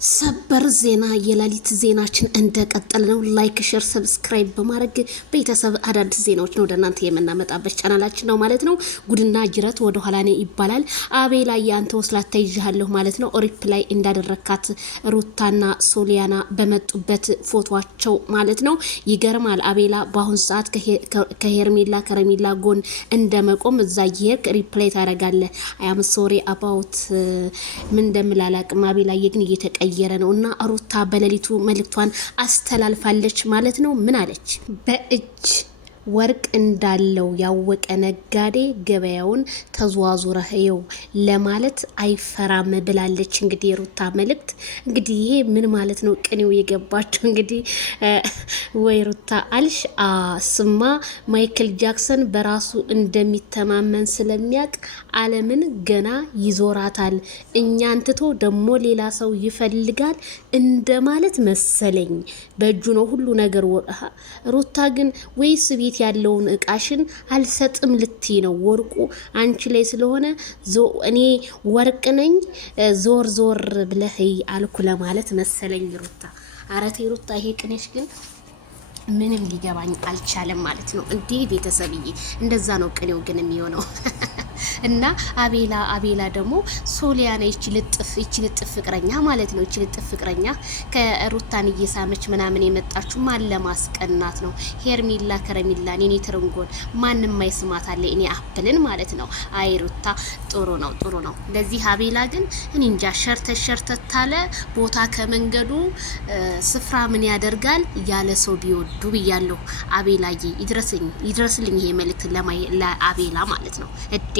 ሰበር ዜና የላሊት ዜናችን እንደቀጠለ ነው። ላይክ ሼር ሰብስክራይብ በማድረግ ቤተሰብ አዳዲስ ዜናዎች ነው ወደ እናንተ የምናመጣበት ቻናላችን ነው ማለት ነው። ጉድና ጅረት ወደ ኋላ ነው ይባላል። አቤላ ያንተ ወስላታ ይዣለሁ ማለት ነው። ሪፕላይ እንዳደረካት ሩታና ሶሊያና በመጡበት ፎቶአቸው ማለት ነው። ይገርማል። አቤላ በአሁን ሰዓት ከሄርሜላ ከረሜላ ጎን እንደመቆም እዛ ይሄክ ሪፕላይ ታደርጋለህ። አያም ሶሪ አባውት ምን እንደምላላቅም አቤላ ግን እየተቀየ ነው እና ሩታ በሌሊቱ መልእክቷን አስተላልፋለች ማለት ነው። ምን አለች? በእጅ ወርቅ እንዳለው ያወቀ ነጋዴ ገበያውን ተዟዙረህየው ለማለት አይፈራም ብላለች። እንግዲህ የሩታ መልእክት እንግዲህ ይሄ ምን ማለት ነው? ቅኔው የገባቸው እንግዲህ ወይ ሩታ አልሽ ስማ ማይክል ጃክሰን በራሱ እንደሚተማመን ስለሚያቅ ዓለምን ገና ይዞራታል። እኛን ትቶ ደግሞ ሌላ ሰው ይፈልጋል እንደማለት መሰለኝ። በእጁ ነው ሁሉ ነገር። ሩታ ግን ወይስ ቤት ያለውን እቃሽን አልሰጥም ልትይ ነው? ወርቁ አንቺ ላይ ስለሆነ እኔ ወርቅ ነኝ ዞር ዞር ብለህ አልኩ ለማለት መሰለኝ ሩታ። አረቴ ሩታ ይሄ ቅኔሽ ግን ምንም ሊገባኝ አልቻለም ማለት ነው። እንዴ ቤተሰብዬ እንደዛ ነው ቅኔው ግን የሚሆነው። እና አቤላ ደግሞ ሶሊያና ይቺ ልጥፍ ፍቅረኛ ማለት ነው። ይቺ ልጥፍ ፍቅረኛ ከሩታን እየሳመች ምናምን የመጣችሁ ማን ለማስቀናት ነው? ሄርሜላ ከረሜላን የኔ ትርንጎን ማንም ማይስማት አለ እኔ አፕልን ማለት ነው። አይ ሩታ ጥሩ ነው። ለዚህ አቤላ ግን እኔ እንጃ ሸርተት ታለ ቦታ ከመንገዱ ስፍራ ምን ያደርጋል ያለ ሰው ቢወዱ ብያለሁ። አቤላዬ ይድረስልኝ ይሄ መልእክት ለአቤላ ማለት ነው። እዴ